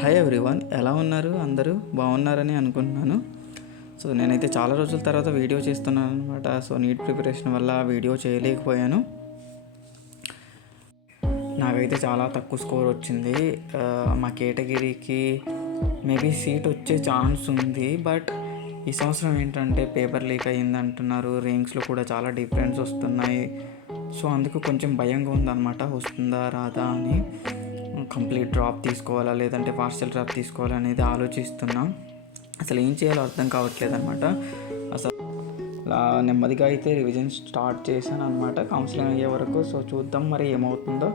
Hi everyone ఎలా ఉన్నారు? అందరూ బాగున్నారని అనుకుంటున్నాను. సో నేనైతే చాలా రోజుల తర్వాత వీడియో చేస్తున్నాను అనమాట సో నీట్ ప్రిపరేషన్ వల్ల వీడియో చేయలేకపోయాను. నాకైతే చాలా తక్కువ స్కోర్ వచ్చింది. మా కేటగిరీకి మేబీ సీట్ వచ్చే ఛాన్స్ ఉంది. బట్ ఈ సంవత్సరం ఏంటంటే పేపర్ లీక్ అయ్యింది అంటున్నారు ర్యాంక్స్లో కూడా చాలా డిఫరెన్స్ వస్తున్నాయి. సో అందుకు కొంచెం భయంగా ఉందన్నమాట. వస్తుందా రాదా అని. కంప్లీట్ డ్రాప్ తీసుకోవాలా లేదంటే పార్షల్ డ్రాప్ తీసుకోవాలా అనేది ఆలోచిస్తున్నాం. అసలు ఏం చేయాలో అర్థం కావట్లేదు అనమాట అసలు నెమ్మదిగా అయితే రివిజన్ స్టార్ట్ చేశాను అనమాట కౌన్సిలింగ్ అయ్యే వరకు. సో చూద్దాం మరి ఏమవుతుందో.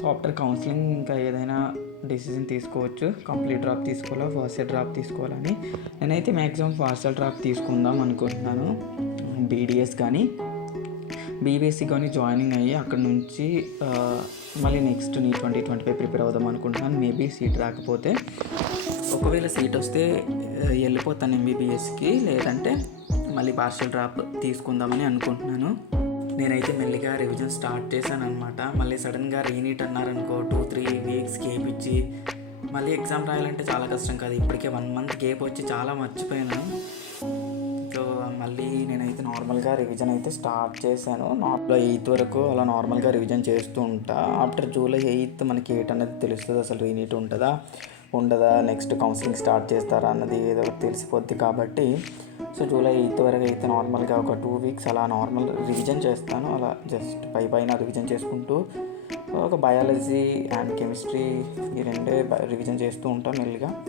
సో ఆఫ్టర్ కౌన్సిలింగ్ ఇంకా ఏదైనా డిసిజన్ తీసుకోవచ్చు. కంప్లీట్ డ్రాప్ తీసుకోవాలా? ఫార్సల్ డ్రాప్ తీసుకోవాలని. నేనైతే మ్యాక్సిమం ఫార్సల్ డ్రాప్ తీసుకుందాం అనుకుంటున్నాను. బీడిఎస్ కానీ బీబీఎస్సీ కానీ జాయినింగ్ అయ్యి అక్కడ నుంచి మళ్ళీ నెక్స్ట్ నీ ట్వంటీ ట్వంటీ ఫైవ్ ప్రిపేర్ అవుదాం అనుకుంటున్నాను. మేబీ సీట్ రాకపోతే ఒకవేళ సీట్ వస్తే వెళ్ళిపోతాను ఎంబీబీఎస్కి లేదంటే మళ్ళీ పార్షల్ డ్రాప్ తీసుకుందామని అనుకుంటున్నాను. నేనైతే మెల్లిగా రివిజన్ స్టార్ట్ చేశాను అనమాట మళ్ళీ సడన్గా రీనీట్ అన్నారనుకో టూ త్రీ వీక్స్ గేప్ ఇచ్చి మళ్ళీ ఎగ్జామ్ రాయాలంటే చాలా కష్టం కాదు. ఇప్పటికే వన్ మంత్ గేప్ వచ్చి చాలా మర్చిపోయాను. మళ్ళీ నేనైతే నార్మల్గా రివిజన్ అయితే స్టార్ట్ చేశాను. నార్మల్ ఎయిత్ వరకు అలా నార్మల్గా రివిజన్ చేస్తూ ఉంటా. ఆఫ్టర్ జూలై ఎయిత్ మనకి ఎయిట్ అనేది తెలుస్తుంది? అసలు రీనీట్ ఉంటుందా? ఉండదా? నెక్స్ట్ కౌన్సిలింగ్ స్టార్ట్ చేస్తారా? అన్నది ఏదో ఒకటి తెలిసిపోద్ది కాబట్టి. సో జూలై ఎయిత్ వరకు అయితే నార్మల్గా ఒక టూ వీక్స్ అలా నార్మల్ రివిజన్ చేస్తాను. అలా జస్ట్ పై పైన రివిజన్ చేసుకుంటూ ఒక బయాలజీ అండ్ కెమిస్ట్రీ ఈ రెండే రివిజన్ చేస్తూ ఉంటాం మెల్లిగా.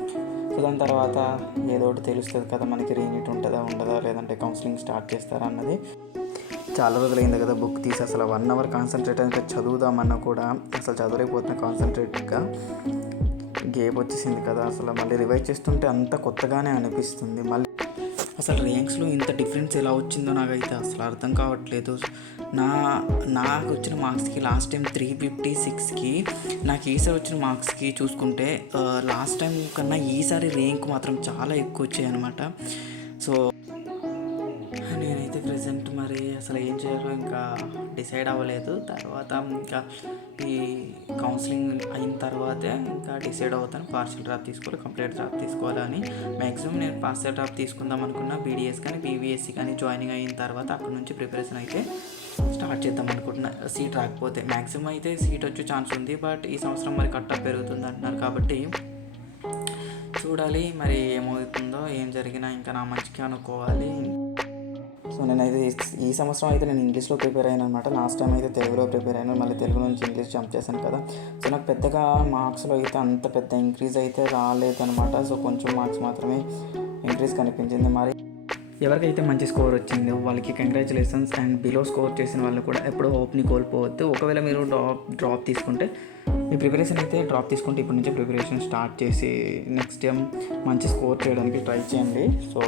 సో దాని తర్వాత ఏదో ఒకటి తెలుస్తుంది కదా మనకి రీనీట్ ఉంటుందా? లేదంటే కౌన్సిలింగ్ స్టార్ట్ చేస్తారా అన్నది. చాలా రోజులైంది కదా బుక్ తీసి అసలు వన్ అవర్ కాన్సన్ట్రేట్ అయితే చదువుదామన్నా కూడా అసలు చదవలేకపోతున్నా కాన్సన్ట్రేట్గా గేప్ వచ్చేసింది కదా. అసలు మళ్ళీ రివైజ్ చేస్తుంటే అంత కొత్తగానే అనిపిస్తుంది. మళ్ళీ అసలు ర్యాంక్స్లో ఇంత డిఫరెన్స్ ఎలా వచ్చిందో నాకైతే అసలు అర్థం కావట్లేదు. నా నాకు వచ్చిన మార్క్స్కి లాస్ట్ టైం త్రీ ఫిఫ్టీ సిక్స్కి నాకు ఈసారి వచ్చిన మార్క్స్కి చూసుకుంటే లాస్ట్ టైం కన్నా ఈసారి ర్యాంక్ మాత్రం చాలా ఎక్కువ వచ్చాయి అనమాట సో నేనైతే ప్రజెంట్ మరి అసలు ఏం చేయాలో ఇంకా డిసైడ్ అవ్వలేదు. తర్వాత ఇంకా ఈ కౌన్సిలింగ్ అయిన తర్వాతే ఇంకా డిసైడ్ అవుతాను. పార్షల్ డ్రాప్ తీసుకోవాలి కంప్లీట్ డ్రాప్ తీసుకోవాలని మ్యాక్సిమం నేను పార్షల్ డ్రాప్ తీసుకుందాం అనుకున్నా. బీడీఎస్ కానీ బీవీఎస్సీ కానీ జాయినింగ్ అయిన తర్వాత అక్కడ నుంచి ప్రిపరేషన్ అయితే స్టార్ట్ చేద్దాం అనుకుంటున్నా. సీట్ రాకపోతే. మ్యాక్సిమం అయితే సీట్ వచ్చే ఛాన్స్ ఉంది. బట్ ఈ సంవత్సరం మరి కట్ట పెరుగుతుంది అంటున్నారు కాబట్టి చూడాలి. మరి ఏమవుతుందో ఏం జరిగినా ఇంకా నా మంచిగా అనుకోవాలి. సో నేనైతే ఈ- ఈ సంవత్సరం అయితే నేను ఇంగ్లీష్లో ప్రిపేర్ అయ్యాను అనమాట లాస్ట్ టైం అయితే తెలుగులో ప్రిపేర్ అయ్యాను. మళ్ళీ తెలుగు నుంచి ఇంగ్లీష్ జంప్ చేశాను కదా. సో నాకు పెద్దగా మార్క్స్లో అయితే అంత పెద్ద ఇంక్రీజ్ అయితే రాలేదనమాట సో కొంచెం మార్క్స్ మాత్రమే ఇంక్రీజ్ కనిపించింది. మరి ఎవరికైతే మంచి స్కోర్ వచ్చిందో వాళ్ళకి కంగ్రాచులేషన్స్ అండ్ బిలో స్కోర్ చేసిన వాళ్ళు కూడా ఎప్పుడూ హోప్ని కోల్పోవద్దు. ఒకవేళ మీరు డ్రాప్ డ్రాప్ తీసుకుంటే మీ ప్రిపరేషన్ అయితే డ్రాప్ తీసుకుంటే ఇప్పటి నుంచి ప్రిపరేషన్ స్టార్ట్ చేసి నెక్స్ట్ టైం మంచి స్కోర్ చేయడానికి ట్రై చేయండి. సో